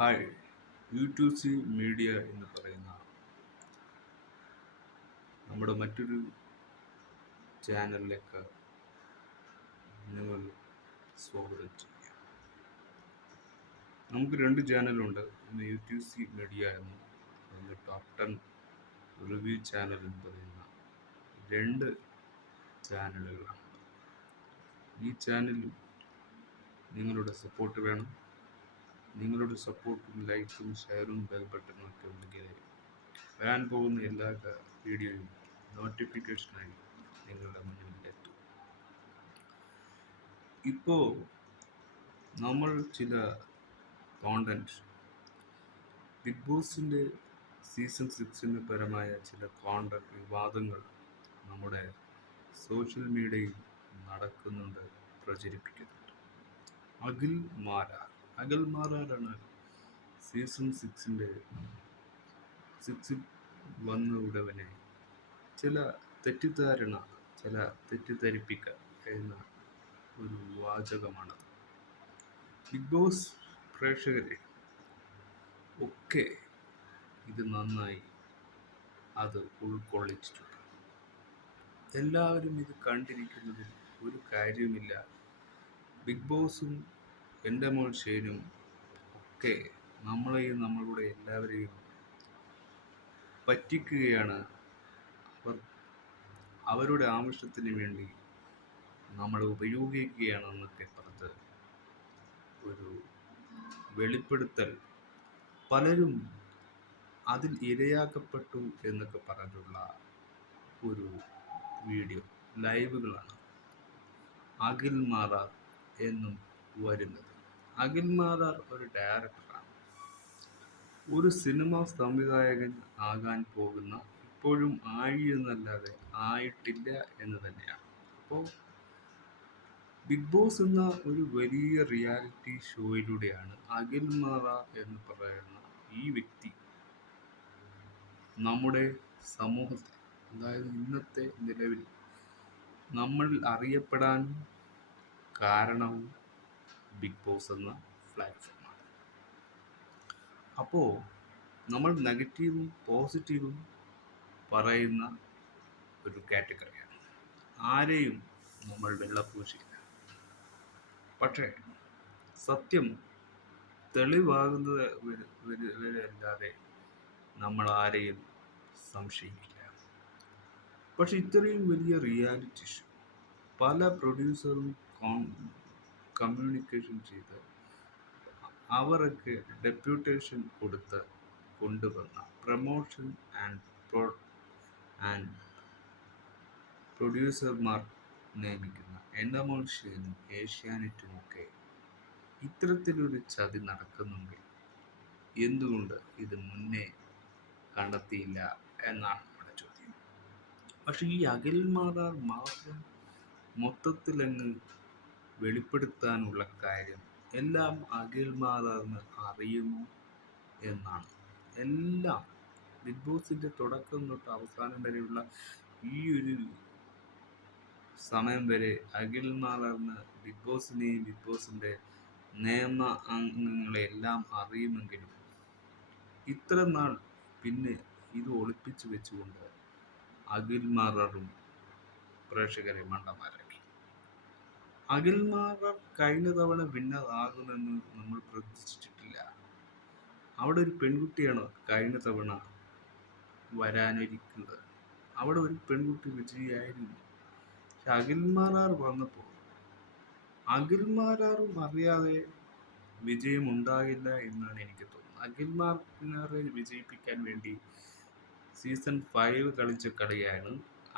Hi, യു2സി media എന്ന് പറയുന്ന നമ്മുടെ മറ്റൊരു ചാനലിലേക്ക് നിങ്ങൾ സ്വാഗതം ചെയ്യുക. നമുക്ക് രണ്ട് ചാനലുണ്ട്. ഒന്ന് യു2സി മീഡിയ എന്നും ഒന്ന് ടോപ്പ് 10 റിവ്യൂ ചാനൽ എന്ന് പറയുന്ന രണ്ട് ചാനലുകളാണ്. ഈ ചാനലിൽ നിങ്ങളുടെ സപ്പോർട്ട് വേണം. നിങ്ങളുടെ സപ്പോർട്ടും ലൈക്കും ഷെയറും ബെൽ ബട്ടണും ഒക്കെ ഉണ്ടെങ്കിൽ വരാൻ പോകുന്ന എല്ലാ വീഡിയോയും നോട്ടിഫിക്കേഷനായി നിങ്ങളുടെ മുന്നിൽ എത്തും. ഇപ്പോൾ നമ്മൾ ചില കോണ്ടന്റ് ബിഗ് ബോസിൻ്റെ സീസൺ 6 പരമായ ചില കോണ്ടന്റ് വിവാദങ്ങൾ നമ്മുടെ സോഷ്യൽ മീഡിയയിൽ നടക്കുന്നുണ്ട്, പ്രചരിപ്പിക്കുന്നുണ്ട്. അഖിൽ മാരാറാണ് സീസൺ 6 വന്ന ഉടനെ ചില തെറ്റിദ്ധരിപ്പിക്കൽ എന്ന ഒരു വാചകമാണത്. ബിഗ് ബോസ് പ്രേക്ഷകരെ ഒക്കെ ഇത് നന്നായി അത് ഉൾക്കൊള്ളിച്ചിട്ടുണ്ട്. എല്ലാവരും ഇത് കണ്ടിരിക്കുന്നതിൽ ഒരു കാര്യമില്ല. ബിഗ് ബോസും എൻ്റെ മോൾ ഷെയ്നും ഒക്കെ നമ്മളെയും നമ്മളുടെ എല്ലാവരെയും പറ്റിക്കുകയാണ്. അവരുടെ ആവശ്യത്തിന് വേണ്ടി നമ്മളെ ഉപയോഗിക്കുകയാണെന്നൊക്കെ പറഞ്ഞ് ഒരു വെളിപ്പെടുത്തൽ, പലരും അതിൽ ഇരയാക്കപ്പെട്ടു എന്നൊക്കെ പറഞ്ഞുള്ള ഒരു വീഡിയോ ലൈവുകളാണ് അഖിൽ മാരാർ എന്നും വരുന്നത്. അഖിൽ മാരാർ ഒരു ഡയറക്ടറാണ്, ഒരു സിനിമ സംവിധായകൻ ആകാൻ പോകുന്ന, ഇപ്പോഴും ആയി എന്നല്ലാതെ ആയിട്ടില്ല എന്ന് തന്നെയാണ്. അപ്പോൾ ബിഗ് ബോസ് എന്ന ഒരു വലിയ റിയാലിറ്റി ഷോയിലൂടെയാണ് അഖിൽ മാരാർ എന്ന് പറയുന്ന ഈ വ്യക്തി നമ്മുടെ സമൂഹത്തിൽ, അതായത് ഇന്നത്തെ നിലവിൽ നമ്മൾ അറിയപ്പെടാൻ കാരണവും ബിഗ് ബോസ് എന്ന പ്ലാറ്റ്ഫോമാണ്. അപ്പോൾ നമ്മൾ നെഗറ്റീവും പോസിറ്റീവും പറയുന്ന ഒരു കാറ്റഗറിയാണ്. ആരെയും നമ്മൾ വെള്ളപൂശില്ല. പക്ഷേ സത്യം തെളിവാകുന്നത് വരെ അല്ലാതെ നമ്മൾ ആരെയും സംശയിക്കില്ല. പക്ഷെ ഇത്രയും വലിയ റിയാലിറ്റി ഷോ പല പ്രൊഡ്യൂസറും കമ്മ്യൂണിക്കേഷൻ ചെയ്ത് അവർക്ക് ഡെപ്യൂട്ടേഷൻ കൊടുത്ത് കൊണ്ടുവന്ന പ്രൊമോഷൻ ആൻഡ് പ്രൊഡ്യൂസർമാർ നിയമിക്കുന്ന എൻഡമോൾ ഷെയ്നും ഏഷ്യാനെറ്റുമൊക്കെ ഇത്തരത്തിലൊരു ചതി നടക്കുന്നെങ്കിൽ എന്തുകൊണ്ട് ഇത് മുന്നേ കണ്ടെത്തിയില്ല എന്നാണ് നമ്മുടെ ചോദ്യം. പക്ഷെ ഈ അഖിൽ മാരാർ മാത്രം മൊത്തത്തിലങ്ങ് വെളിപ്പെടുത്താനുള്ള കാര്യം എല്ലാം അഖിൽ മാരാറിന് അറിയുമോ എന്നാണ്. എല്ലാം ബിഗ് ബോസിൻ്റെ തുടക്കം തൊട്ട് അവസാനം വരെയുള്ള ഈ ഒരു സമയം വരെ അഖിൽ മാരാറിന് ബിഗ് ബോസിനെയും ബിഗ് ബോസിൻ്റെ നിയമ അംഗങ്ങളെല്ലാം അറിയുമെങ്കിലും ഇത്ര നാൾ പിന്നെ ഇത് ഒളിപ്പിച്ചു വെച്ചുകൊണ്ട് അഖിൽ മാരാറും പ്രേക്ഷകരെ മണ്ടന്മാരാക്കി. അഖിൽ മാരാർ കഴിഞ്ഞ തവണ വിന്നറാകുമെന്ന് നമ്മൾ പ്രതീക്ഷിച്ചിട്ടില്ല. അവിടെ ഒരു പെൺകുട്ടിയാണ് കഴിഞ്ഞ തവണ വരാനിരിക്കുന്നത്. അവിടെ ഒരു പെൺകുട്ടി വിജയിയായിരുന്നു. പക്ഷെ അഖിൽ മാരാർ വന്നപ്പോൾ അഖിൽ മാരാറും അറിയാതെ വിജയം ഉണ്ടാകില്ല എന്നാണ് എനിക്ക് തോന്നുന്നത്. അഖിൽ മാരാറെ വിജയിപ്പിക്കാൻ വേണ്ടി സീസൺ 5 കളിച്ച കളിയാണ്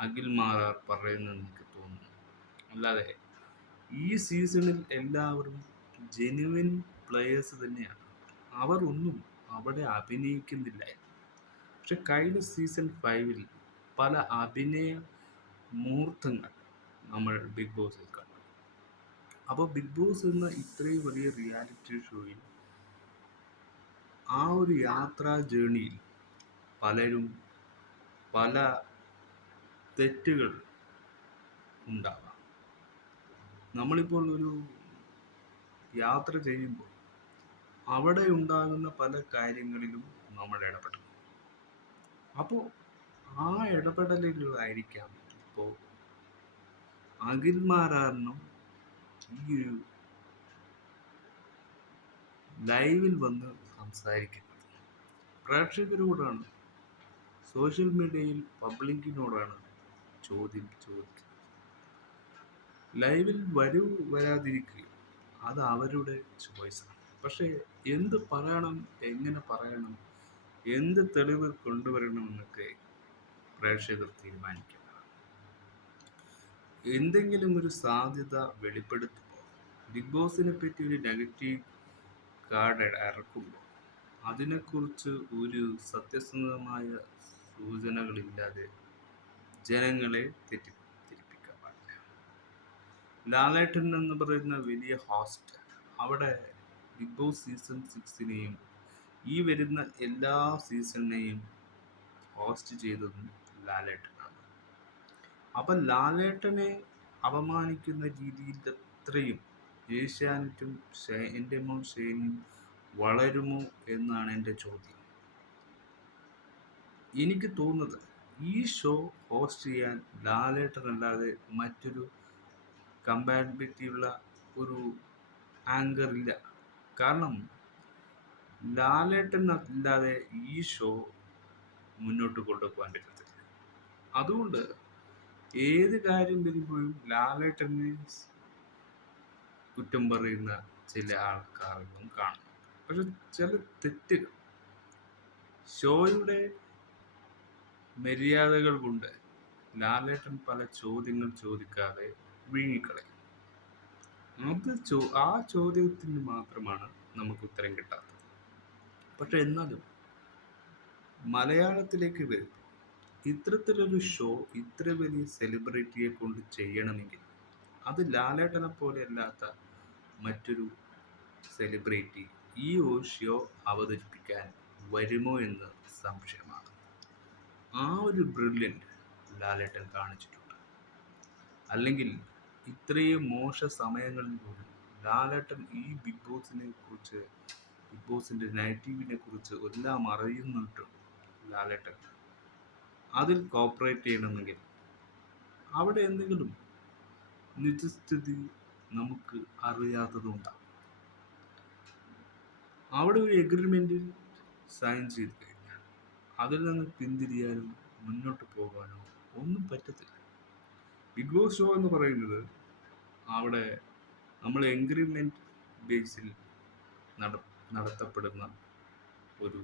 അഖിൽ മാരാർ പറയുന്നതെന്ന് എനിക്ക് തോന്നുന്നു. അല്ലാതെ ഈ സീസണിൽ എല്ലാവരും ജെനുവിൻ പ്ലെയേഴ്സ് തന്നെയാണ്. അവർ ഒന്നും അവിടെ അഭിനയിക്കുന്നില്ല. പക്ഷെ കഴിഞ്ഞ സീസൺ 5 പല അഭിനയ മുഹൂർത്തങ്ങൾ നമ്മൾ ബിഗ് ബോസിൽ കണ്ടു. അപ്പോൾ ബിഗ് ബോസ് എന്ന ഇത്രയും വലിയ റിയാലിറ്റി ഷോയിൽ ആ ഒരു യാത്രാ ജേണിയിൽ പലരും പല തെറ്റുകൾ ഉണ്ടാകാം. നമ്മളിപ്പോൾ ഒരു യാത്ര ചെയ്യുമ്പോൾ അവിടെ ഉണ്ടാകുന്ന പല കാര്യങ്ങളിലും നമ്മൾ ഇടപെടണം. അപ്പോൾ ആ ഇടപെടലുകളായിരിക്കാം ഇപ്പോൾ അഖിൽമാരാറിനും ഈ ഒരു ലൈവിൽ വന്ന് സംസാരിക്കുന്നത്. പ്രേക്ഷകരോടാണ്, സോഷ്യൽ മീഡിയയിൽ പബ്ലിക്കിനോടാണ് ചോദ്യം ചോദിക്കുന്നത്. ലൈവിൽ വരൂ വരാതിരിക്കുക അത് അവരുടെ ചോയ്സാണ്. പക്ഷേ എന്ത് പറയണം, എങ്ങനെ പറയണം, എന്ത് തെളിവ് കൊണ്ടുവരണമെന്നൊക്കെ പ്രേക്ഷകർ തീരുമാനിക്കുക. എന്തെങ്കിലും ഒരു സാധ്യത വെളിപ്പെടുത്തുമ്പോൾ, ബിഗ് ബോസിനെ പറ്റി ഒരു നെഗറ്റീവ് കാർഡ് ഇറക്കുമ്പോൾ അതിനെക്കുറിച്ച് ഒരു സത്യസന്ധമായ സൂചനകളില്ലാതെ ജനങ്ങളെ തെറ്റിദ്ധരിപ്പിക്കാൻ പാടില്ല. ലാലേട്ടൻ എന്ന് പറയുന്ന വലിയ ഹോസ്റ്റ് അവിടെ ബിഗ് ബോസ് സീസൺ 6നെയും ഈ വരുന്ന എല്ലാ സീസണിനെയും ഹോസ്റ്റ് ചെയ്തതും ലാലേട്ടനാണ്. അപ്പം ലാലേട്ടനെ അപമാനിക്കുന്ന രീതിയിൽ അത്രയും ഏഷ്യാനെറ്റും എൻ്റെ മോൻ ഷെയ്നും വളരുമോ എന്നാണ് എൻ്റെ ചോദ്യം. എനിക്ക് തോന്നുന്നത് ഈ ഷോ ഹോസ്റ്റ് ചെയ്യാൻ ലാലേട്ടനല്ലാതെ മറ്റൊരു കമ്പാറ്റബിലിറ്റിയുള്ള ഒരു ആങ്കർ ഇല്ല. കാരണം ലാലേട്ടൻ അല്ലാതെ ഈ ഷോ മുന്നോട്ട് കൊണ്ടുപോകാൻ പറ്റത്തില്ല. അതുകൊണ്ട് ഏത് കാര്യം വരുമ്പോഴും ലാലേട്ടനെ കുറ്റം പറയുന്ന ചില ആൾക്കാരും കാണും. പക്ഷെ ചില തെറ്റുകൾ ഷോയുടെ മര്യാദകൾ കൊണ്ട് ലാലേട്ടൻ പല ചോദ്യങ്ങൾ ചോദിക്കാതെ വിഴുങ്ങിക്കളയും. ആ ചോദ്യത്തിന് മാത്രമാണ് നമുക്ക് ഉത്തരം കിട്ടാത്തത്. പക്ഷെ എന്നാലും മലയാളത്തിലേക്ക് വരും ഇത്തരത്തിലൊരു ഷോ ഇത്ര വലിയ സെലിബ്രിറ്റിയെ കൊണ്ട് ചെയ്യണമെങ്കിൽ അത് ലാലേട്ടനെ പോലെ അല്ലാത്ത മറ്റൊരു സെലിബ്രിറ്റി ഈ ഒരു ഷോ അവതരിപ്പിക്കാൻ വരുമോ എന്ന് സംശയമാണ്. ആ ഒരു ബ്രില്യൻറ്റ് ലാലേട്ടൻ കാണിച്ചിട്ടുണ്ട്. അല്ലെങ്കിൽ ഇത്രയും മോശ സമയങ്ങളിൽ പോലും ലാലേട്ടൻ ഈ ബിഗ് ബോസിനെ കുറിച്ച്, ബിഗ് ബോസിൻ്റെ നെഗറ്റീവിനെ കുറിച്ച് എല്ലാം അറിയുന്നിട്ടുണ്ട്. ലാലേട്ടൻ അതിൽ കോപ്പറേറ്റ് ചെയ്യണമെങ്കിൽ അവിടെ എന്തെങ്കിലും നിജസ്ഥിതി നമുക്ക് അറിയാത്തതുകൊണ്ടാണ്. അവിടെ ഒരു എഗ്രിമെൻറ്റിൽ സൈൻ ചെയ്ത് കഴിഞ്ഞാൽ അതിൽ നിന്ന് പിന്തിരിയാനോ മുന്നോട്ട് പോകാനോ ഒന്നും പറ്റത്തില്ല. ബിഗ് ബോസ് ഷോ എന്ന് പറയുന്നത് അവിടെ നമ്മൾ എഗ്രിമെൻറ്റ് ബേസിൽ നടത്തപ്പെടുന്ന ഒരു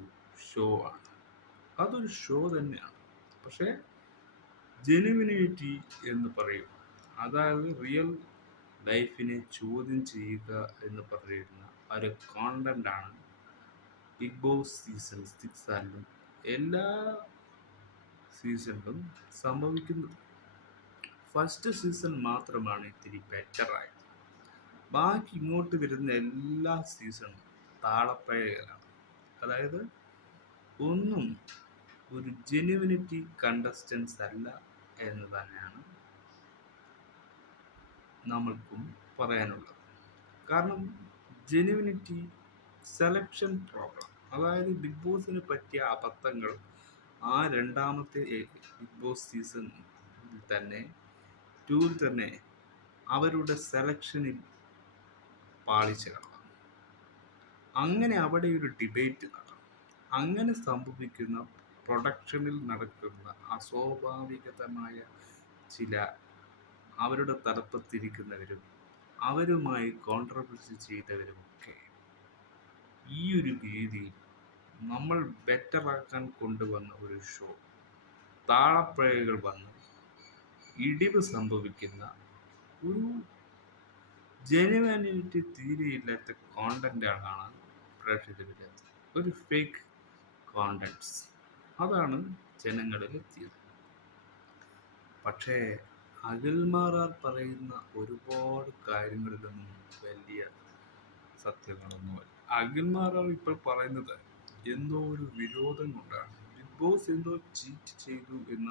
ഷോ ആണ്. അതൊരു ഷോ തന്നെയാണ്. പക്ഷേ ജെനുവിനിറ്റി എന്ന് പറയും, അതായത് റിയൽ ലൈഫിനെ ചോദ്യം ചെയ്യുക എന്ന് പറയുന്ന ഒരു കോണ്ടൻ്റാണ് ബിഗ് ബോസ് സീസൺ 6 ആയാലും എല്ലാ സീസണിലും സംഭവിക്കുന്നത്. ഫസ്റ്റ് സീസൺ മാത്രമാണ് ഇത്തിരി ബെറ്ററായത്. ബാക്കി ഇങ്ങോട്ട് വരുന്ന എല്ലാ സീസണും താളപ്പഴകളാണ്. അതായത് ഒന്നും ഒരു ജെനുവിനിറ്റി കണ്ടസ്റ്റൻസ് അല്ല എന്ന് തന്നെയാണ് നമ്മൾക്കും പറയാനുള്ളത്. കാരണം ജെനുവിനിറ്റി സെലക്ഷൻ പ്രോബ്ലം, അതായത് ബിഗ് ബോസിന് പറ്റിയ അബദ്ധങ്ങൾ ആ രണ്ടാമത്തെ ബിഗ് ബോസ് സീസണിൽ തന്നെ 2 തന്നെ അവരുടെ സെലക്ഷനിൽ പാളിച്ചകളാണ്. അങ്ങനെ അവിടെ ഒരു ഡിബേറ്റ് നടക്കും. അങ്ങനെ സംഭവിക്കുന്ന പ്രൊഡക്ഷനിൽ നടക്കുന്ന അസ്വാഭാവികതമായ ചില അവരുടെ തലപ്പത്തിരിക്കുന്നവരും അവരുമായി കോൺട്രവേഴ്സി ചെയ്തവരുമൊക്കെ ഈ ഒരു രീതിയിൽ നമ്മൾ ബെറ്ററാക്കാൻ കൊണ്ടുവന്ന ഒരു ഷോ താളപ്പിഴകൾ വന്ന് ഇടിവ് സംഭവിക്കുന്ന ഒരു ജെനുവാനിറ്റി തീരെയില്ലാത്ത കോണ്ടന്റാണ് പ്രേക്ഷകരിൽ, ഒരു ഫേക്ക് കോണ്ടന്റ്സ്. അതാണ് ജനങ്ങളിൽ എത്തിയത്. പക്ഷേ അഖിൽമാരാർ പറയുന്ന ഒരുപാട് കാര്യങ്ങളിലൊന്നും വലിയ സത്യങ്ങളൊന്നുമല്ല. അഖിൽമാരാർ ഇപ്പോൾ പറയുന്നത് എന്തോ ഒരു വിരോധം കൊണ്ടാണ്, ബിഗ് ബോസ് എന്തോ ചീറ്റ് ചെയ്തു എന്ന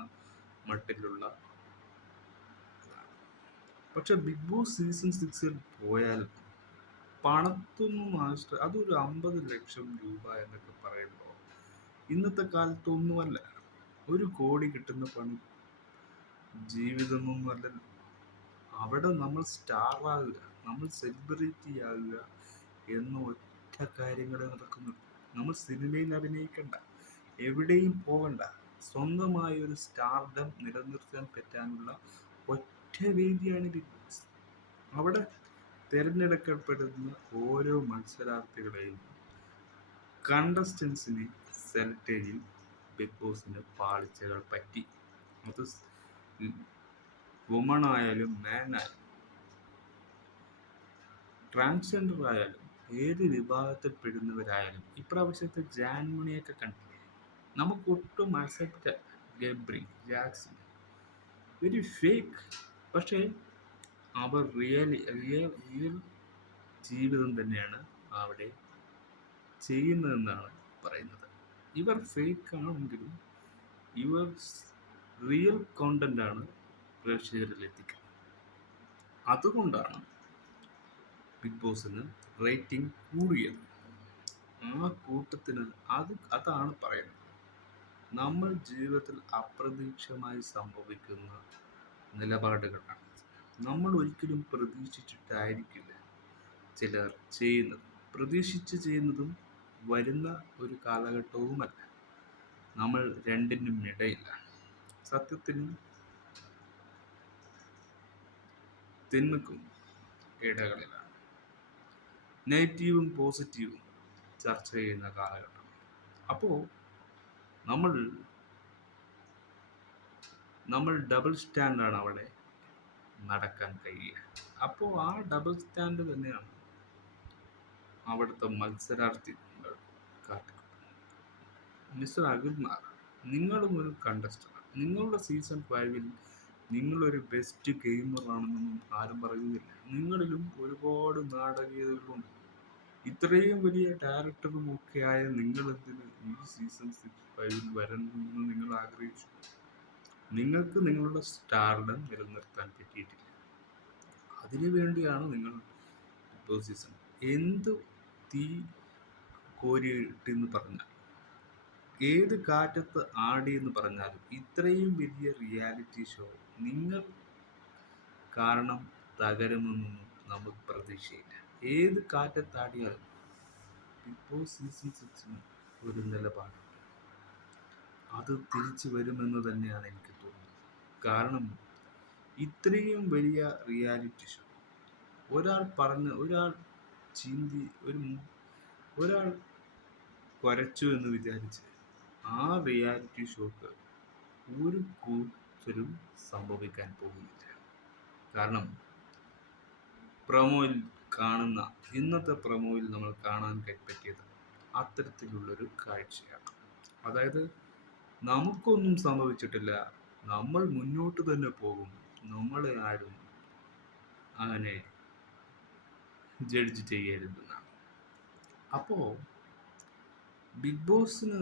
മട്ടിലുള്ള. പക്ഷെ ബിഗ് ബോസ് സീസൺ 6ൽ പോയാൽ പണത്തൊന്നും അതൊരു 50 ലക്ഷം രൂപ എന്നൊക്കെ പറയുമ്പോൾ ഇന്നത്തെ കാലത്തൊന്നുമല്ല. 1 കോടി കിട്ടുന്ന പണി ജീവിതമൊന്നും അല്ലല്ലോ. അവിടെ നമ്മൾ സ്റ്റാർ ആകുക, നമ്മൾ സെലിബ്രിറ്റി ആകുക എന്ന ഒറ്റ കാര്യങ്ങളെ നടക്കുന്നുള്ളൂ. നമ്മൾ സിനിമയിൽ അഭിനയിക്കണ്ട, എവിടെയും പോകണ്ട, സ്വന്തമായ ഒരു സ്റ്റാർഡം നിലനിർത്താൻ പറ്റാനുള്ള ഒറ്റ വേദിയാണ് ബിഗ് ബോസ്. അവിടെ തിരഞ്ഞെടുക്കപ്പെടുന്ന ഓരോ മത്സരാർത്ഥികളെയും കണ്ടസ്റ്റൻസിനെ സെലക്ട് ചെയ്യും ബിഗ് ബോസിന് പാളിച്ചകൾ പറ്റി. അത് വുമൺ ആയാലും മാൻ ആയാലും ട്രാൻസ്ജെൻഡർ ആയാലും ഏത് വിഭാഗത്തിൽപ്പെടുന്നവരായാലും ഇപ്രാവശ്യത്തെ ജാൻമണിയൊക്കെ കണ്ടില്ലേ, നമുക്ക് ഒട്ടും accept. Gabri, Jackson very fake. പക്ഷേ അവർ റിയൽ ജീവിതം തന്നെയാണ് അവിടെ ചെയ്യുന്നതെന്നാണ് പറയുന്നത്. ഇവർ ഫേക്ക് ആണെങ്കിലും ഇവർ റിയൽ കോണ്ടന്റ് ആണ് പ്രേക്ഷകരിൽ എത്തിക്കുന്നത്. അതുകൊണ്ടാണ് ബിഗ് ബോസിന് റേറ്റിംഗ് കൂടിയത്. ആ കൂട്ടത്തിന് അതാണ് പറയുന്നത്. നമ്മൾ ജീവിതത്തിൽ അപ്രതീക്ഷിതമായി സംഭവിക്കുന്ന നിലപാടുകളാണ്. നമ്മൾ ഒരിക്കലും പ്രതീക്ഷിച്ചിട്ടായിരിക്കില്ല ചിലർ ചെയ്യുന്നത്. പ്രതീക്ഷിച്ച് ചെയ്യുന്നതും വരുന്ന ഒരു കാലഘട്ടവുമല്ല. നമ്മൾ രണ്ടിനും ഇടയില്ല. സത്യത്തിനും തിന്മക്കും ഇടകളിലാണ്. നെഗറ്റീവും പോസിറ്റീവും ചർച്ച ചെയ്യുന്ന കാലഘട്ടം. അപ്പോൾ നമ്മൾ ഡബിൾ സ്റ്റാൻഡാണ് അവിടെ നടക്കാൻ കഴിയുക. അപ്പോൾ ആ ഡബിൾ സ്റ്റാൻഡ് തന്നെയാണ് അവിടുത്തെ മത്സരാർത്ഥികൾ കാട്ടിക്കൊടുക്കുന്നത്. മിസ്റ്റർ അഖിൽമാർ, നിങ്ങളും ഒരു കണ്ടസ്റ്റന്റ്. നിങ്ങളുടെ സീസൺ 5 നിങ്ങളൊരു ബെസ്റ്റ് ഗെയിമറാണെന്നൊന്നും ആരും പറയുന്നില്ല. നിങ്ങളിലും ഒരുപാട് നാടകീയതകളുണ്ട്. ഇത്രയും വലിയ ഡയറക്ടറും ഒക്കെ ആയ നിങ്ങളെന്തിന് ഈ സീസൺ 5 വരണമെന്ന് നിങ്ങൾ ആഗ്രഹിച്ചു? നിങ്ങൾക്ക് നിങ്ങളുടെ സ്റ്റാർഡം നിലനിർത്താൻ പറ്റിയിട്ടില്ല. അതിനു വേണ്ടിയാണ് നിങ്ങൾ ബിഗ് സീസൺ എന്ത് തീ കോരിയിട്ടെന്ന് പറഞ്ഞാൽ, ഏത് കാറ്റത്ത് ആടി എന്ന് പറഞ്ഞാലും ഇത്രയും വലിയ റിയാലിറ്റി ഷോ നിങ്ങൾ കാരണം തകരുമെന്നൊന്നും നമുക്ക് പ്രതീക്ഷയില്ല. ഏത് കാറ്റത്താടിയാലും ബിഗ് ബോസ് സീസൺ 6 ഒരു നിലപാട് അത് തിരിച്ചു വരുമെന്ന് തന്നെയാണ് എനിക്ക് തോന്നുന്നത്. കാരണം ഇത്രയും വലിയ റിയാലിറ്റി ഷോ ഒരാൾ ചിന്തി ഒരാൾ കുരച്ചു എന്ന് വിചാരിച്ച് ആ റിയാലിറ്റി ഷോക്ക് ഒരു കൂട്ടരും സംഭവിക്കാൻ പോകുന്നില്ല. കാരണം പ്രൊമോയിൽ കാണുന്ന ഇന്നത്തെ പ്രൊമോയിൽ നമ്മൾ കാണാൻ പറ്റിയത് അത്തരത്തിലുള്ളൊരു കാഴ്ചയാണ്. അതായത് നമുക്കൊന്നും സംഭവിച്ചിട്ടില്ല, നമ്മൾ മുന്നോട്ട് തന്നെ പോകും, നമ്മളെ ആരും അങ്ങനെ ജഡ്ജ് ചെയ്യരുതെന്നാണ്. അപ്പോൾ ബിഗ് ബോസിന്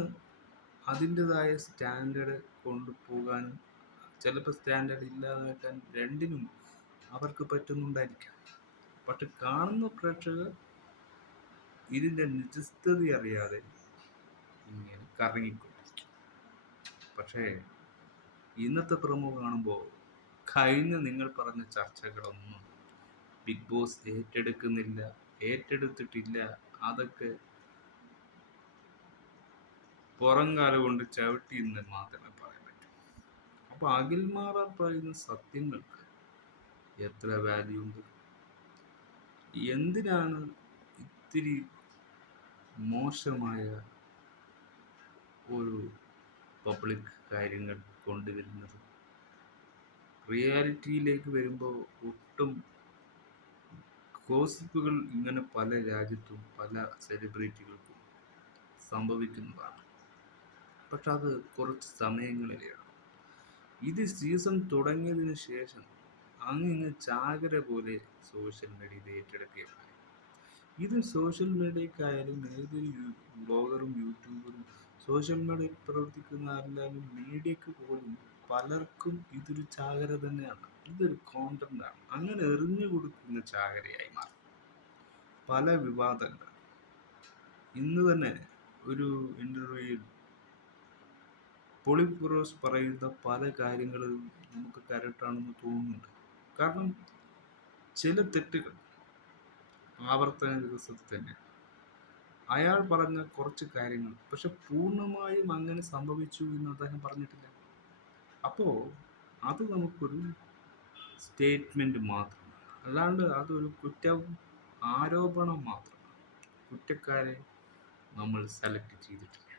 അതിൻ്റെതായ സ്റ്റാൻഡേർഡ് കൊണ്ടുപോകാനും ചിലപ്പോൾ സ്റ്റാൻഡേർഡ് ഇല്ലാതാക്കാൻ രണ്ടിനും അവർക്ക് പറ്റുന്നുണ്ടായിരിക്കാം. പക്ഷെ കാണുന്ന പ്രേക്ഷകർ ഇതിൻ്റെ നിജസ്ഥിതി അറിയാതെ ഇങ്ങനെ കറങ്ങിക്കൊണ്ടിരിക്കും. പക്ഷേ ഇന്നത്തെ പ്രൊമോ കാണുമ്പോൾ കഴിഞ്ഞ നിങ്ങൾ പറഞ്ഞ ചർച്ചകളൊന്നും ബിഗ് ബോസ് ഏറ്റെടുത്തിട്ടില്ല. അതൊക്കെ പുറംകാല കൊണ്ട് ചവിട്ടി എന്ന് മാത്രമേ പറയാൻ പറ്റൂ. അപ്പോൾ അഖിൽമാർ പറയുന്ന സത്യങ്ങൾക്ക് എത്ര വാല്യൂ ഉണ്ട്? എന്തിനാണ് ഇത്തിരി മോശമായ ഒരു പബ്ലിക് കാര്യങ്ങൾ കൊണ്ടുവരുന്നത്? റിയാലിറ്റിയിലേക്ക് വരുമ്പോൾ ഒട്ടും ഗോസിപ്പുകൾ ഇങ്ങനെ പല രാജ്യത്തും പല സെലിബ്രിറ്റികൾക്കും സംഭവിക്കുന്നതാണ്. പക്ഷെ അത് കുറച്ച് സമയങ്ങളിലാണ്. ഇത് സീസൺ തുടങ്ങിയതിന് ശേഷം അങ്ങിങ്ങ് ചാകര പോലെ സോഷ്യൽ മീഡിയയിൽ ഏറ്റെടുക്കുകയാണ്. ഇത് സോഷ്യൽ മീഡിയക്കായാലും ഏതൊരു ബ്ലോഗറും യൂട്യൂബറും സോഷ്യൽ മീഡിയയിൽ പ്രവർത്തിക്കുന്ന എല്ലാവരും മീഡിയക്ക് പോലും പലർക്കും ഇതൊരു ചാകര തന്നെയാണ്. ഇതൊരു കോണ്ടന്റാണ്. അങ്ങനെ എറിഞ്ഞു കൊടുക്കുന്ന ചാകരയായി മാറും. പല വിവാദങ്ങൾ. ഇന്ന് തന്നെ ഒരു ഇന്റർവ്യൂയിൽ പൊളിഫിറോസ് പറയുന്ന പല കാര്യങ്ങളും നമുക്ക് കറക്റ്റാണെന്ന് തോന്നുന്നുണ്ട്. കാരണം ചില തെറ്റുകൾ ആവർത്തന ദിവസത്തിൽ തന്നെ അയാൾ പറഞ്ഞ കുറച്ച് കാര്യങ്ങൾ പക്ഷെ പൂർണ്ണമായും അങ്ങനെ സംഭവിച്ചു എന്ന് അദ്ദേഹം പറഞ്ഞിട്ടില്ല. അപ്പോൾ അത് നമുക്കൊരു സ്റ്റേറ്റ്മെന്റ് മാത്രമാണ്, അല്ലാണ്ട് അതൊരു കുറ്റവും ആരോപണം മാത്രമാണ്. കുറ്റക്കാരെ നമ്മൾ സെലക്ട് ചെയ്തിട്ടില്ല.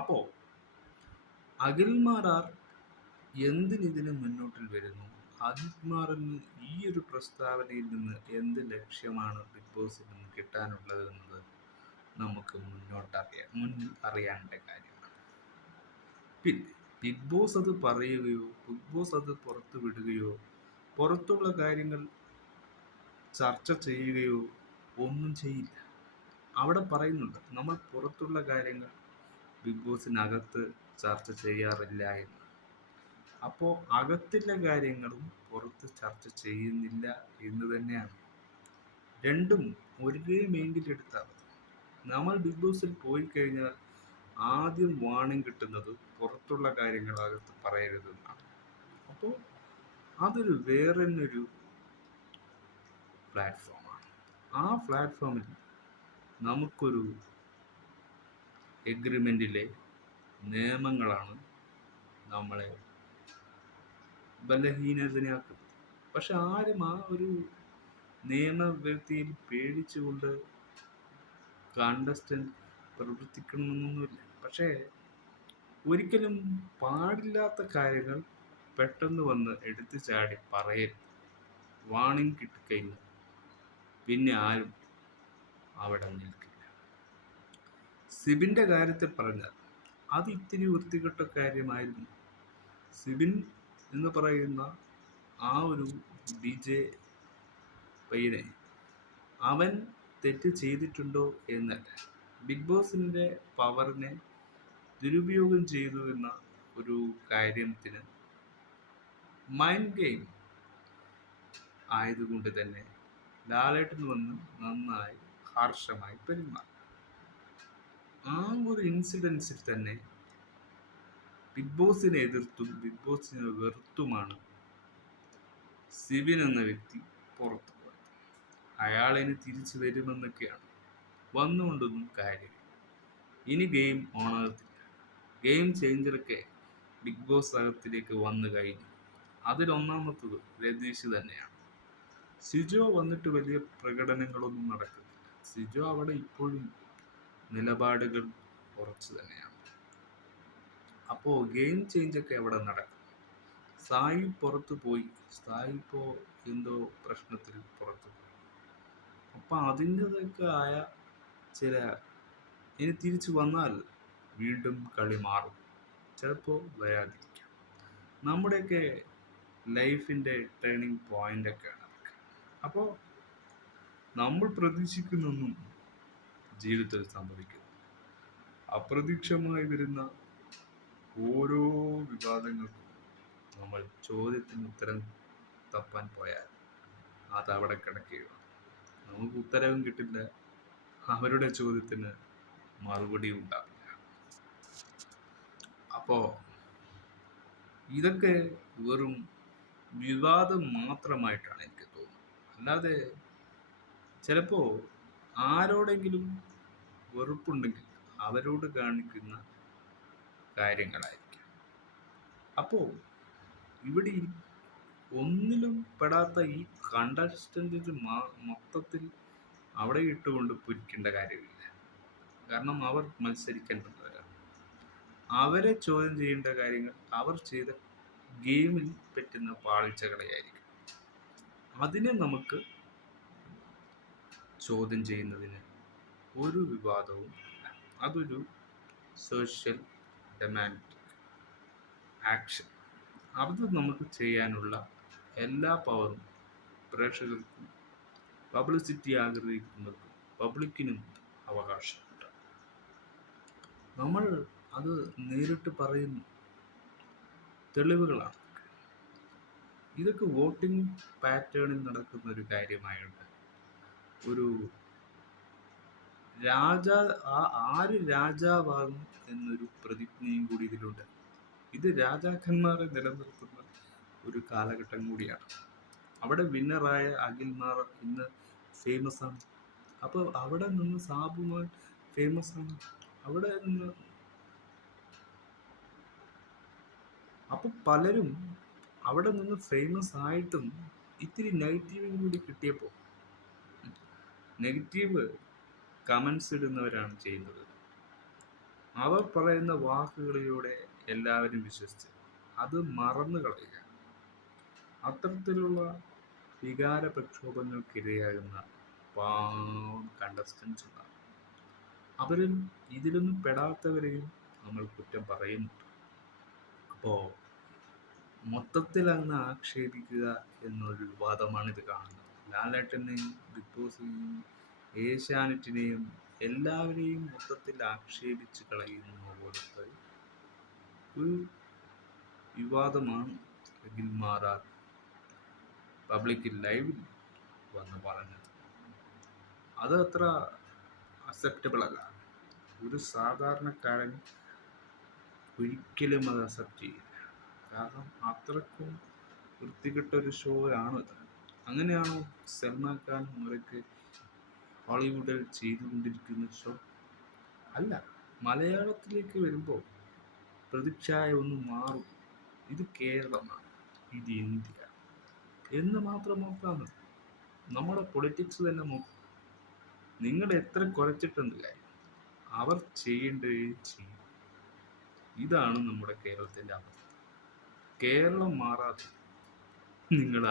അപ്പോൾ അഖിൽമാരാർ എന്തിനിതിന് മുന്നോട്ടിൽ വരുന്നു? അഖിൽമാറിന് ഈ ഒരു പ്രസ്താവനയിൽ നിന്ന് എന്ത് ലക്ഷ്യമാണ് ബിഗ് ബോസിൽ നിന്ന് കിട്ടാനുള്ളത് എന്നത് നമുക്ക് മുന്നിൽ അറിയേണ്ട കാര്യമാണ്. പിന്നെ ബിഗ് ബോസ് അത് പറയുകയോ ബിഗ് ബോസ് അത് പുറത്തു വിടുകയോ പുറത്തുള്ള കാര്യങ്ങൾ ചർച്ച ചെയ്യുകയോ ഒന്നും ചെയ്യില്ല. അവിടെ പറയുന്നുണ്ട് നമ്മൾ പുറത്തുള്ള കാര്യങ്ങൾ ബിഗ് ബോസിനകത്ത് ചർച്ച ചെയ്യാറില്ല എന്ന്. അപ്പോൾ അകത്തുള്ള കാര്യങ്ങളും പുറത്ത് ചർച്ച ചെയ്യുന്നില്ല എന്ന് തന്നെയാണ്. രണ്ടും ഒരേ മൈൻഡിലെടുത്താൽ മതി. നമ്മൾ ബിഗ് ബോസിൽ പോയി കഴിഞ്ഞാൽ ആദ്യം വാണിംഗ് കിട്ടുന്നത് പുറത്തുള്ള കാര്യങ്ങൾ അകത്ത് പറയരുതെന്നാണ്. അപ്പോൾ അതൊരു വേറൊരു പ്ലാറ്റ്ഫോമാണ്. ആ പ്ലാറ്റ്ഫോമിൽ നമുക്കൊരു എഗ്രിമെൻറ്റിലെ നിയമങ്ങളാണ് നമ്മളെ ബലഹീനതയാക്കുന്നത്. പക്ഷെ ആരും ആ ഒരു നിയമവ്യവസ്ഥയിൽ പേടിച്ചുകൊണ്ട് കണ്ടസ്റ്റന്റ് പ്രവർത്തിക്കണമെന്നൊന്നുമില്ല. പക്ഷേ ഒരിക്കലും പാടില്ലാത്ത കാര്യങ്ങൾ പെട്ടെന്ന് വന്ന് എടുത്തു ചാടി പറയരുത്. വാണിംഗ് കിട്ടിക്കഴിഞ്ഞാൽ പിന്നെ ആരും അവിടെ നിൽക്കില്ല. സിബിന്റെ കാര്യത്തിൽ പറഞ്ഞാൽ അത് ഇത്തിരി വൃത്തികെട്ട കാര്യമായിരുന്നു. സിബിൻ എന്ന് പറയുന്ന ആ ഒരു DJ പയ്യനെ അവൻ തെറ്റ് ചെയ്തിട്ടുണ്ടോ എന്നല്ല, ബിഗ് ബോസിന്റെ പവറിനെ ദുരുപയോഗം ചെയ്തു എന്ന ഒരു കാര്യത്തിന് മൈൻഡ് ഗെയിം ആയതുകൊണ്ട് തന്നെ ലാലേട്ടൻ വന്ന് നന്നായി ഹാർഷമായി പെരുമാറി. ആ ഒരു ഇൻസിഡൻസിൽ തന്നെ ബിഗ് ബോസിനെ എതിർത്തും ബിഗ് ബോസിനെ വെറുത്തുമാണ് സിബിൻ എന്ന വ്യക്തി പുറത്തു പോയത്. അയാളിനി തിരിച്ചു വരുമെന്നൊക്കെയാണ്. വന്നുകൊണ്ടൊന്നും കാര്യം. ഇനി ഗെയിം ഓണാകത്തില്ല. ഗെയിം ചേഞ്ചറൊക്കെ ബിഗ് ബോസ് അകത്തിലേക്ക് വന്നു കഴിഞ്ഞു. അതിലൊന്നാമത്തത് രതീഷ് തന്നെയാണ്. സിജോ വന്നിട്ട് വലിയ പ്രകടനങ്ങളൊന്നും നടക്കുന്നില്ല. സിജോ അവിടെ ഇപ്പോഴും നിലപാടുകൾ കുറച്ച് തന്നെയാണ്. അപ്പോൾ ഗെയിം ചേഞ്ചൊക്കെ അവിടെ നടക്കും. സായി പുറത്തു പോയി. സായി ഇപ്പോൾ എന്തോ പ്രശ്നത്തിൽ പുറത്തു പോയി. അപ്പം അതിൻ്റെതൊക്കെ ആയ ചില ഇനി തിരിച്ചു വന്നാൽ വീണ്ടും കളി മാറും. ചിലപ്പോൾ വരാതിരിക്കാം. നമ്മുടെയൊക്കെ ലൈഫിൻ്റെ ടേണിംഗ് പോയിൻ്റൊക്കെയാണ് അതൊക്കെ. അപ്പോൾ നമ്മൾ പ്രതീക്ഷിക്കുന്നൊന്നും ജീവിതത്തിൽ സംഭവിക്കുന്നു. അപ്രതീക്ഷമായി വരുന്ന ഓരോ വിവാദങ്ങൾക്കും നമ്മൾ ചോദ്യത്തിന് ഉത്തരം തപ്പാൻ പോയാൽ അതവിടെ കിടക്കുകയാണ്. നമുക്ക് ഉത്തരവും കിട്ടില്ല, അവരുടെ ചോദ്യത്തിന് മറുപടി ഉണ്ടാവില്ല. അപ്പോൾ ഇതൊക്കെ വെറും വിവാദം മാത്രമായിട്ടാണ് എനിക്ക് തോന്നുന്നത്. അല്ലാതെ ചിലപ്പോൾ ആരോടെങ്കിലും വെറുപ്പുണ്ടെങ്കിൽ അവരോട് കാണിക്കുന്ന കാര്യങ്ങളായിരിക്കും. അപ്പോൾ ഇവിടെ ഒന്നിലും പെടാത്ത ഈ കണ്ടസ്റ്റൻറ്റിന് മൊത്തത്തിൽ അവിടെ ഇട്ടുകൊണ്ട് പൊരിക്കേണ്ട കാര്യമില്ല. കാരണം അവർ മത്സരിക്കേണ്ടവരാണ്. അവരെ ചോദ്യം ചെയ്യേണ്ട കാര്യങ്ങൾ അവർ ചെയ്ത ഗെയിമിൽ പറ്റുന്ന പാളിച്ചകളെയായിരിക്കും. അതിനെ നമുക്ക് ചോദ്യം ചെയ്യുന്നതിന് ഒരു വിവാദവും ഇല്ല. അതൊരു സോഷ്യൽ ഡെമാൻഡ് ആക്ഷൻ. അത് നമുക്ക് ചെയ്യാനുള്ള എല്ലാ പവറും പ്രേക്ഷകർക്കും പബ്ലിസിറ്റി ആഗ്രഹിക്കുന്നവർക്കും പബ്ലിക്കിനും അവകാശമുണ്ട്. നമ്മൾ അത് നേരിട്ട് പറയുന്നു. തെളിവുകളാണ് ഇതൊക്കെ. വോട്ടിംഗ് പാറ്റേണിൽ നടക്കുന്ന ഒരു കാര്യമായുണ്ട്. ഒരു രാജാ ആര് രാജാവാകും എന്നൊരു പ്രതിജ്ഞയും കൂടി ഇതിലുണ്ട്. ഇത് രാജാക്കന്മാരെ നിലനിർത്തുന്ന ഒരു കാലഘട്ടം കൂടിയാണ്. അവിടെ വിന്നറായ അഖിൽമാർ ഇന്ന് ഫേമസ് ആണ്. അപ്പോൾ അവിടെ നിന്ന് സാബുമാൻ ഫേമസ് ആണ്. അവിടെ നിന്ന് അപ്പോൾ പലരും അവിടെ നിന്ന് ഫേമസ് ആയിട്ടും ഇത്തിരി നെഗറ്റീവും കൂടി കിട്ടിയപ്പോൾ നെഗറ്റീവ് കമൻസ് ഇടുന്നവരാണ് ചെയ്യുന്നത്. അവർ പറയുന്ന വാക്കുകളിലൂടെ എല്ലാവരും വിശ്വസിച്ച് അത് മറന്നു കളയുക. അത്തരത്തിലുള്ള വികാര പ്രക്ഷോഭങ്ങൾക്കിരയാകുന്ന പാവം കണ്ടസ്റ്റൻസ് ഉണ്ടാകും. അവരും ഇതിലൊന്നും പെടാത്തവരെയും നമ്മൾ കുറ്റം പറയുന്നുണ്ട്. അപ്പോൾ മൊത്തത്തിൽ അങ്ങ് ആക്ഷേപിക്കുക എന്നൊരു വാദമാണ് ഇത് കാണുന്നത്. ലാലേട്ടനെയും ബിഗ് ബോസിനെയും ഏഷ്യാനെറ്റിനെയും എല്ലാവരെയും മൊത്തത്തിൽ ആക്ഷേപിച്ച് കളയുന്ന പോലത്തെ ഒരു വിവാദമാണ് അഖിൽ മാരാർ പബ്ലിക് ലൈവിൽ വന്ന് പറഞ്ഞത്. അത് അത്ര അക്സെപ്റ്റബിൾ അല്ല. ഒരു സാധാരണക്കാരൻ ഒരിക്കലും അത് അക്സെപ്റ്റ് ചെയ്യില്ല. കാരണം അത്രക്കും വൃത്തികെട്ട ഒരു ഷോ ആണത്. അങ്ങനെയാണോ സൽമാൻ ഖാൻ മുറയ്ക്ക് ഹോളിവുഡിൽ ചെയ്തുകൊണ്ടിരിക്കുന്ന ഷോ? അല്ല. മലയാളത്തിലേക്ക് വരുമ്പോൾ പ്രതിച്ഛായ ഒന്ന് മാറും. ഇത് കേരളമാണ്, ഇത് ഇന്ത്യ എന്ന് മാത്രം നോക്കാൻ മതി. നമ്മുടെ പൊളിറ്റിക്സ് തന്നെ നോക്കും. നിങ്ങൾ എത്ര കുറച്ചിട്ടെന്ന് കാര്യം, അവർ ചെയ്യേണ്ടത് ചെയ്യും. ഇതാണ് നമ്മുടെ കേരളത്തിൻ്റെ അവസ്ഥ. കേരളം മാറാതെ നിങ്ങൾ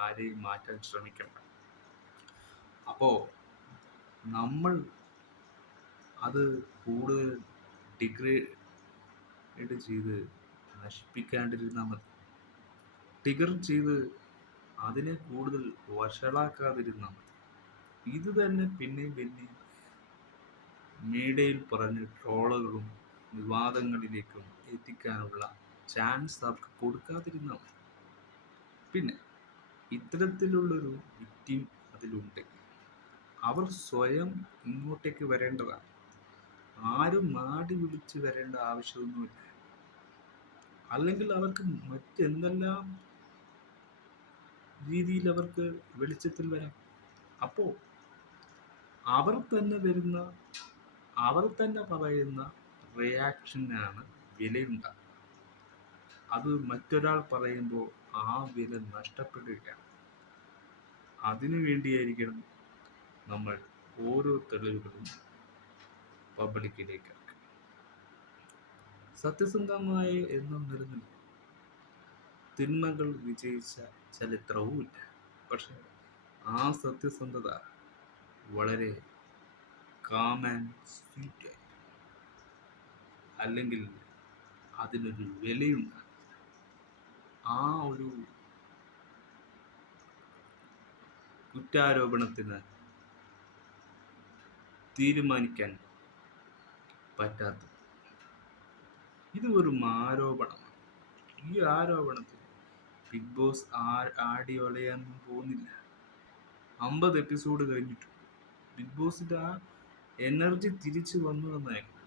ആരെയും മാറ്റാൻ ശ്രമിക്കണ്ട. അപ്പോൾ നമ്മൾ അത് കൂടുതൽ ഡിഗ്രേഡ് ചെയ്ത് നശിപ്പിക്കാണ്ടിരുന്നാൽ മതി. ടിഗർ ചെയ്ത് അതിനെ കൂടുതൽ വഷളാക്കാതിരുന്നാൽ മതി. ഇത് തന്നെ പിന്നെയും മീഡിയയിൽ പറഞ്ഞ് ട്രോളുകളും വിവാദങ്ങളിലേക്കും എത്തിക്കാനുള്ള ചാൻസ് അവർക്ക് കൊടുക്കാതിരുന്നാൽ മതി. പിന്നെ ഇത്തരത്തിലുള്ളൊരു വിക്ടിം അതിലുണ്ടെങ്കിൽ അവർ സ്വയം ഇങ്ങോട്ടേക്ക് വരേണ്ടതാണ്. ആരും നാടി വിളിച്ച് വരേണ്ട ആവശ്യമൊന്നുമില്ല. അല്ലെങ്കിൽ അവർക്ക് മറ്റെന്തെല്ലാം രീതിയിൽ അവർക്ക് വെളിച്ചത്തിൽ വരാം. അപ്പോൾ അവർ തന്നെ പറയുന്ന റിയാക്ഷനാണ് വിലയുണ്ടാകുക. അത് മറ്റൊരാൾ പറയുമ്പോൾ ആ വില നഷ്ടപ്പെടുകയാണ്. അതിനു വേണ്ടിയായിരിക്കണം നമ്മൾ ഓരോ തെളിവുകളും പബ്ലിക്കിലേക്ക് ഇറക്കുക. സത്യസന്ധമായി എന്നും നിലനിൽക്കും. തിന്മകൾ വിജയിച്ച ചരിത്രവുമില്ല. പക്ഷെ ആ സത്യസന്ധത വളരെ കാം ആൻഡ് സ്വീറ്റ് ആയി, അല്ലെങ്കിൽ അതിനൊരു വിലയുണ്ട്. ആ ഒരു കുറ്റാരോപണത്തിന് തീരുമാനിക്കാൻ പറ്റാത്ത ഇത് ഒരു ആരോപണമാണ്. ഈ ആരോപണത്തിൽ ബിഗ് ബോസ് ആടി ഒലയാൻ പോകുന്നില്ല. 50 എപ്പിസോഡ് കഴിഞ്ഞിട്ടു ബിഗ് ബോസിന്റെ ആ എനർജി തിരിച്ചു വന്നു എന്നായിരുന്നു.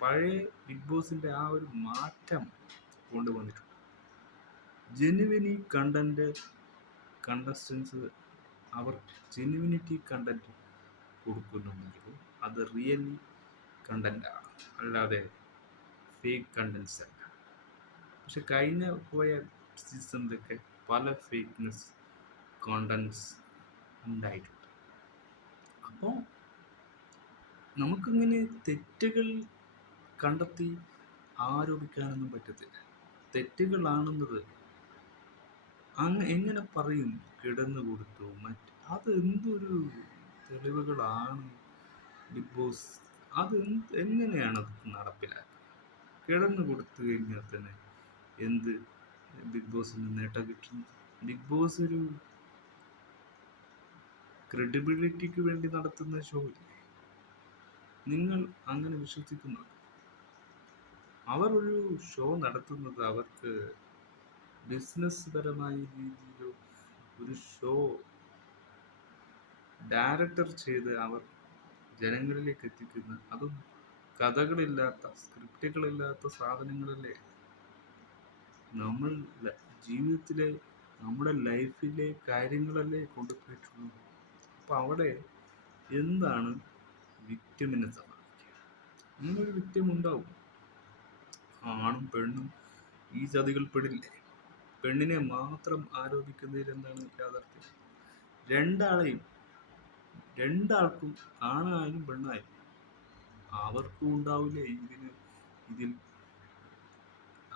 പഴയ ബിഗ് ബോസിന്റെ ആ ഒരു മാറ്റം കൊണ്ടുവന്നിട്ടുണ്ട്. ജെനുവിനി കണ്ടസ്റ്റൻസ് അവർ ജെനുവിനിറ്റി കണ്ടന്റ് കൊടുക്കുന്നുണ്ടെങ്കിൽ അത് റിയലി കണ്ടന്റാണ്, അല്ലാതെ ഫേക്ക് കണ്ടന്റ്സ് അല്ല. പക്ഷെ പോയ സീസണിലൊക്കെ പല ഫേക്ക്നെസ് കോണ്ടന്റ്സ് ഉണ്ടായിട്ടുണ്ട്. അപ്പോൾ നമുക്കിങ്ങനെ തെറ്റുകൾ കണ്ടെത്തി ആരോപിക്കാനൊന്നും പറ്റത്തില്ല. തെറ്റുകളാണെന്നത് എങ്ങനെ പറയും? കിടന്നു കൊടുത്തു അത് എന്തൊരു തെളിവുകളാണ് ബിഗ് ബോസ്? അത് എങ്ങനെയാണ് അത് നടപ്പിലാക്കുക? കിടന്നു കൊടുത്തു കഴിഞ്ഞാൽ തന്നെ എന്ത് ബിഗ് ബോസിന് നേട്ടം കിട്ടുന്നു? ബിഗ് ബോസ് ഒരു ക്രെഡിബിലിറ്റിക്ക് വേണ്ടി നടത്തുന്ന ഷോ ഇല്ലേ? നിങ്ങൾ അങ്ങനെ വിശ്വസിക്കുന്നു? അവർ ഒരു ഷോ നടത്തുന്നത് അവർക്ക് ബിസിനസ് പരമായ രീതിയിലോ ഒരു ഷോ ഡയറക്ടർ ചെയ്ത് അവർ ജനങ്ങളിലേക്ക് എത്തിക്കുന്ന, അതും കഥകളില്ലാത്ത, സ്ക്രിപ്റ്റുകളില്ലാത്ത സാധനങ്ങളല്ലേ നമ്മൾ ജീവിതത്തിലെ, നമ്മുടെ ലൈഫിലെ കാര്യങ്ങളല്ലേ കൊണ്ടുപോയിട്ടുള്ളത്. അപ്പൊ അവിടെ എന്താണ് വിക്ടിമിനെ സമ്മതിക്കുക? അങ്ങനൊരു വിക്ടിം ഉണ്ടാവും. ആണും പെണ്ണും ഈ ചതികൾ പെടില്ലേ? പെണ്ണിനെ മാത്രം ആരോപിക്കുന്നതിൽ എന്താണ് യാഥാർത്ഥ്യം? രണ്ടാളെയും, രണ്ടാൾക്കും, ആണായാലും പെണ്ണായാലും അവർക്കും ഉണ്ടാവില്ലേ ഇതിൽ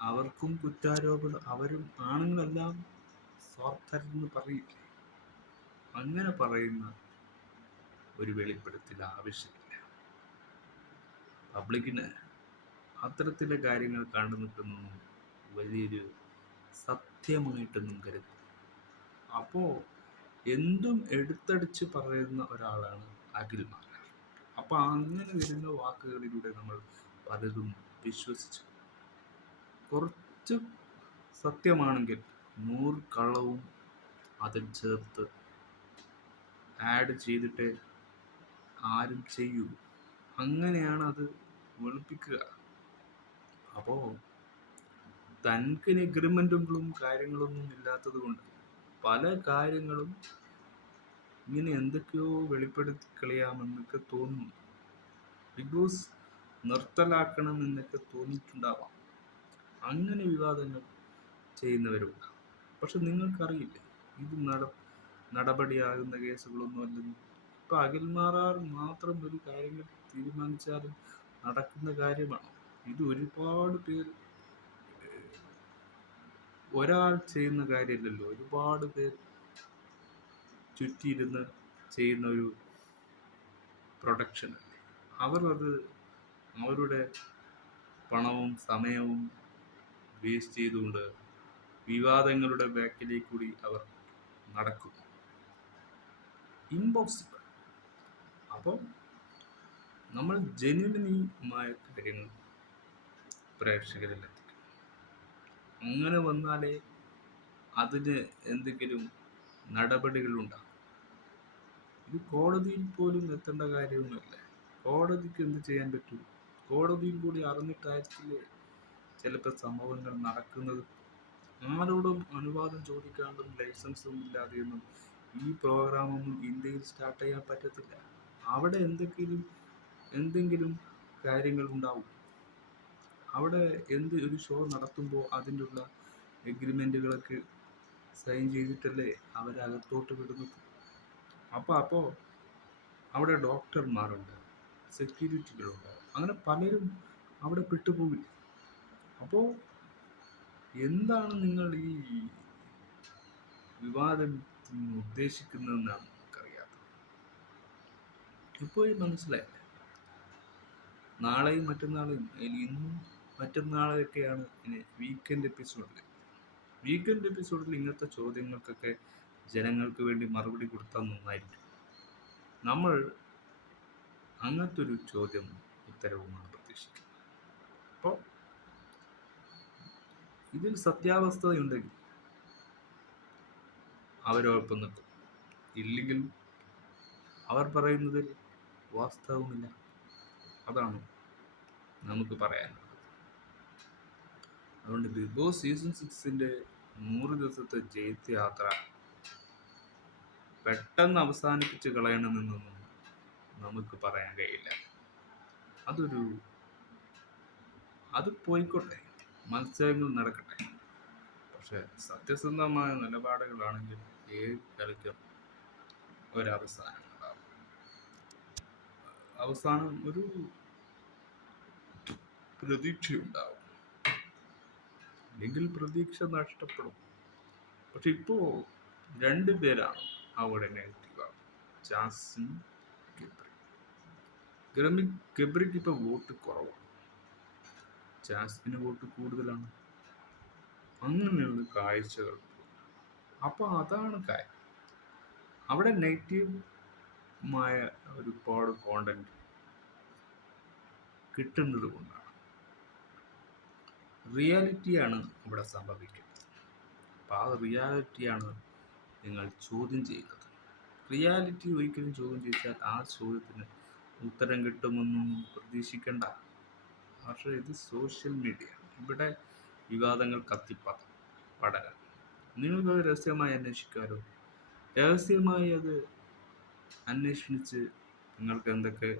അവർക്കും കുറ്റാരോപണം? അവരും ആണുങ്ങളെല്ലാം സ്വാർത്ഥരെന്ന് പറയില്ലേ? അങ്ങനെ പറയുന്ന ഒരു വെളിപ്പെടുത്തൽ ആവശ്യമില്ല. പബ്ലിക്കിന് അത്തരത്തിലെ കാര്യങ്ങൾ കണ്ടു നിൽക്കുന്നൊന്നും വലിയൊരു സത്യമായിട്ടൊന്നും കരുതി. അപ്പോ എന്തും എടുത്തടിച്ച് പറയുന്ന ഒരാളാണ് അഖിൽ മാരാർ. അപ്പൊ അങ്ങനെ വരുന്ന വാക്കുകളിലൂടെ നമ്മൾ പലതും വിശ്വസിച്ചു. കുറച്ച് സത്യമാണെങ്കിൽ 100 കള്ളവും അതിൽ ചേർത്ത് ആഡ് ചെയ്തിട്ട് ആരും ചെയ്യൂ. അങ്ങനെയാണ് അത് വെളുപ്പിക്കുക. അപ്പോ തനിക്ക് എഗ്രിമെന്റുകളും കാര്യങ്ങളൊന്നും ഇല്ലാത്തത് കൊണ്ട് പല കാര്യങ്ങളും ഇങ്ങനെ എന്തൊക്കെയോ വെളിപ്പെടുത്തി കളയാമെന്നൊക്കെ തോന്നുന്നു. ബിഗ് ബോസ് നിർത്തലാക്കണം എന്നൊക്കെ തോന്നിയിട്ടുണ്ടാവാം. അങ്ങനെ വിവാദങ്ങൾ ചെയ്യുന്നവരുണ്ട്. പക്ഷെ നിങ്ങൾക്കറിയില്ല ഇത് നടപടിയാകുന്ന കേസുകളൊന്നും അല്ലെന്ന്. ഇപ്പൊ അഖിൽ മാരാർ മാത്രം ഒരു കാര്യങ്ങൾ തീരുമാനിച്ചാലും നടക്കുന്ന കാര്യമാണ്. ഇത് ഒരുപാട് പേർ, ഒരാൾ ചെയ്യുന്ന കാര്യമല്ലല്ലോ, ഒരുപാട് പേർ ചുറ്റിയിരുന്ന് ചെയ്യുന്ന ഒരു പ്രൊഡക്ഷൻ അല്ലേ. അവർ അത് അവരുടെ പണവും സമയവും വേസ്റ്റ് ചെയ്തുകൊണ്ട് വിവാദങ്ങളുടെ ബാക്കിലേക്ക് കൂടി അവർ നടക്കും. ഇമ്പോസിബിൾ. അപ്പം നമ്മൾ ജെന്യുനമായ കാര്യങ്ങൾ പ്രേക്ഷകരിൽ എത്തിക്കും. അങ്ങനെ വന്നാലേ അതിന് എന്തെങ്കിലും നടപടികളുണ്ടാകും. ഇത് കോടതിയിൽ പോലും എത്തേണ്ട കാര്യമൊന്നുമില്ല. കോടതിക്ക് എന്ത് ചെയ്യാൻ പറ്റും? കോടതിയിൽ കൂടി അറിഞ്ഞിട്ടായിരിക്കില്ലേ ചിലപ്പോൾ സംഭവങ്ങൾ നടക്കുന്നത്. ആരോടും അനുവാദം ചോദിക്കാണ്ടും ലൈസൻസും ഇല്ലാതെയൊന്നും ഈ പ്രോഗ്രാമൊന്നും ഇന്ത്യയിൽ സ്റ്റാർട്ട് ചെയ്യാൻ പറ്റത്തില്ല. അവിടെ എന്തെങ്കിലും കാര്യങ്ങൾ ഉണ്ടാവും. അവിടെ ഒരു ഷോ നടത്തുമ്പോൾ അതിൻ്റെ ഉള്ള എഗ്രിമെന്റുകളൊക്കെ സൈൻ ചെയ്തിട്ടല്ലേ അവരകത്തോട്ട് വിടുന്നത്. അപ്പോൾ അവിടെ ഡോക്ടർമാരുണ്ട്, സെക്യൂരിറ്റികളുണ്ട്, അങ്ങനെ പലരും അവിടെ പെട്ടുപോകില്ല. അപ്പോൾ എന്താണ് നിങ്ങൾ ഈ വിവാദത്തിന് ഉദ്ദേശിക്കുന്നതെന്നാണ് നമുക്കറിയാത്തത്. ഇപ്പോൾ മനസ്സിലായില്ല. നാളെയും മറ്റന്നാളും, ഇന്നും മറ്റന്നാളൊക്കെയാണ് ഇനി വീക്കെൻഡ് എപ്പിസോഡിൽ. വീക്കെൻഡ് എപ്പിസോഡിൽ ഇങ്ങനത്തെ ചോദ്യങ്ങൾക്കൊക്കെ ജനങ്ങൾക്ക് വേണ്ടി മറുപടി കൊടുത്താൽ നന്നായിരിക്കും. നമ്മൾ അങ്ങനത്തെ ഒരു ചോദ്യം ഉത്തരവുമാണ് പ്രതീക്ഷിക്കുന്നത്. അപ്പോൾ ഇതിൽ സത്യാവസ്ഥയുണ്ടെങ്കിൽ അവരോടൊപ്പം നിൽക്കും, ഇല്ലെങ്കിൽ അവർ പറയുന്നതിൽ വാസ്തവമില്ല. അതാണ് നമുക്ക് പറയാനുള്ളത്. അതുകൊണ്ട് ബിഗ് ബോസ് സീസൺ 6 100 ദിവസത്തെ ജൈത്രയാത്ര പെട്ടെന്ന് അവസാനിപ്പിച്ച് കളയണമെന്നൊന്നും നമുക്ക് പറയാൻ കഴിയില്ല. അത് പോയിക്കോട്ടെ, മത്സരങ്ങൾ നടക്കട്ടെ. പക്ഷെ സത്യസന്ധമായ നിലപാടുകളാണെങ്കിൽ ഏത് കളിക്കും ഒരവസാനം ഉണ്ടാവും. അവസാനം ഒരു പ്രതീക്ഷയുണ്ടാവും, അല്ലെങ്കിൽ പ്രതീക്ഷ നഷ്ടപ്പെടും. പക്ഷെ ഇപ്പോ 2 പേരാണ് അവിടെ നെഗറ്റീവാണ്, ജാസ്മിൻ, ഗബ്രി. ഗബ്രിക്ക് ഇപ്പൊ വോട്ട് കുറവാണ്, ജാസ്മിന് വോട്ട് കൂടുതലാണ്. അങ്ങനെയുള്ള കാഴ്ചകൾ. അപ്പൊ അതാണ് കാര്യം. അവിടെ നെഗറ്റീവായ ഒരുപാട് കോണ്ടന്റ് കിട്ടുന്നത് കൊണ്ടാണ്. റിയാലിറ്റിയാണ് ഇവിടെ സംഭവിക്കുന്നത്. അപ്പൊ ആ റിയാലിറ്റിയാണ് നിങ്ങൾ ചോദ്യം ചെയ്യുന്നത്. റിയാലിറ്റി ഒരിക്കലും ചോദ്യം ചോദിച്ചാൽ ആ ചോദ്യത്തിന് ഉത്തരം കിട്ടുമെന്നും പ്രതീക്ഷിക്കണ്ട. പക്ഷേ ഇത് സോഷ്യൽ മീഡിയ, ഇവിടെ വിവാദങ്ങൾ പടരാം. നിങ്ങൾക്കത് രഹസ്യമായി അന്വേഷിക്കാമല്ലോ. രഹസ്യമായി അത് അന്വേഷിച്ച് നിങ്ങൾക്ക് എന്തൊക്കെ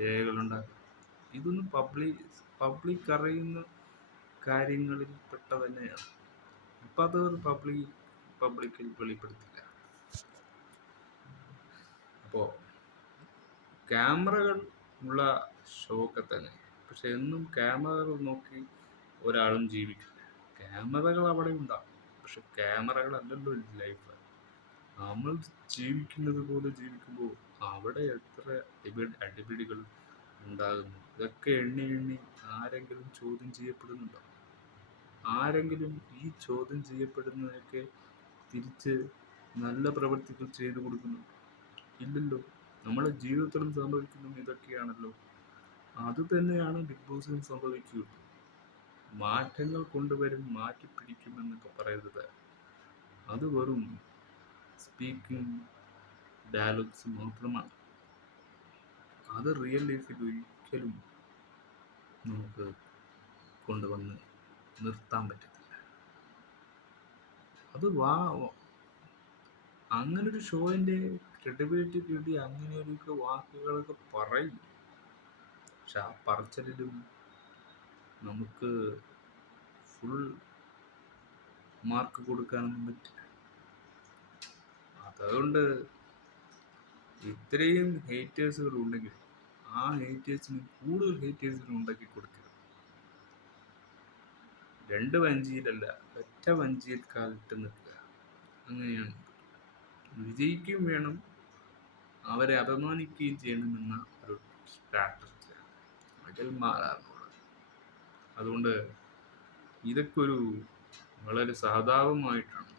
രേഖകളുണ്ടാക്കാം. ഇതൊന്നും പബ്ലിക് അറിയുന്ന കാര്യങ്ങളിൽ പെട്ട തന്നെയാണ്. അപ്പം അത് പബ്ലിക്കിൽ വെളിപ്പെടുത്തില്ല. അപ്പോൾ ക്യാമറകൾ ഉള്ള ഷോ ഒക്കെ തന്നെ, പക്ഷെ എന്നും ക്യാമറകൾ നോക്കി ഒരാളും ജീവിക്കില്ല. ക്യാമറകൾ അവിടെ ഉണ്ടാവും, പക്ഷെ ക്യാമറകളല്ലല്ലോ ലൈഫ്. നമ്മൾ ജീവിക്കുന്നത് പോലെ ജീവിക്കുമ്പോൾ അവിടെ എത്ര അടിപിടികൾ ഉണ്ടാകുന്നു. ഇതൊക്കെ എണ്ണി എണ്ണി ആരെങ്കിലും ചോദ്യം ചെയ്യപ്പെടുന്നുണ്ടോ? ആരെങ്കിലും ഈ ചോദ്യം ചെയ്യപ്പെടുന്നതൊക്കെ തിരിച്ച് നല്ല പ്രവൃത്തികൾ ചെയ്തു കൊടുക്കുന്നു? ഇല്ലല്ലോ. നമ്മുടെ ജീവിതത്തിലും സംഭവിക്കുന്നത് ഇതൊക്കെയാണല്ലോ. അത് തന്നെയാണ് ബിഗ് ബോസിനും സംഭവിക്കുകയുള്ളൂ. മാറ്റങ്ങൾ കൊണ്ടുവരും, മാറ്റിപ്പിടിക്കും എന്നൊക്കെ പറയുന്നത് അത് വെറും സ്പീക്കിംഗ് ഡയലോഗ്സ് മാത്രമാണ്. അത് റിയൽ ലൈഫിൽ ഒരിക്കലും നമുക്ക് കൊണ്ടുവന്ന് നിർത്താൻ പറ്റത്തില്ല. അത് അങ്ങനൊരു ഷോയിൻ്റെ ക്രെഡിബിലിറ്റി കിട്ടി അങ്ങനെയൊക്കെ വാക്കുകളൊക്കെ പറയും. പക്ഷെ ആ പറച്ചിലും നമുക്ക് ഫുൾ മാർക്ക് കൊടുക്കാനൊന്നും പറ്റില്ല. അതുകൊണ്ട് ഇത്രയും ഹേറ്റേഴ്സുകൾ ഉണ്ടെങ്കിൽ ആ ഹേറ്റേഴ്സിന് കൂടുതൽ ഹേറ്റേഴ്സിന് ഉണ്ടാക്കി കൊടുക്കുക. രണ്ട് വഞ്ചിയിലല്ല, ഒറ്റ വഞ്ചിയിൽ കാലിട്ട് നിൽക്കുക. അങ്ങനെയാണ്. വിജയിക്കുകയും വേണം, അവരെ അപമാനിക്കുകയും ചെയ്യണമെന്ന ഒരു സ്ട്രാറ്റജിയാണ് അഖിൽമാരാറുള്ളത്. അതുകൊണ്ട് ഇതൊക്കെ ഒരു വളരെ സഹതാപമായിട്ടാണ്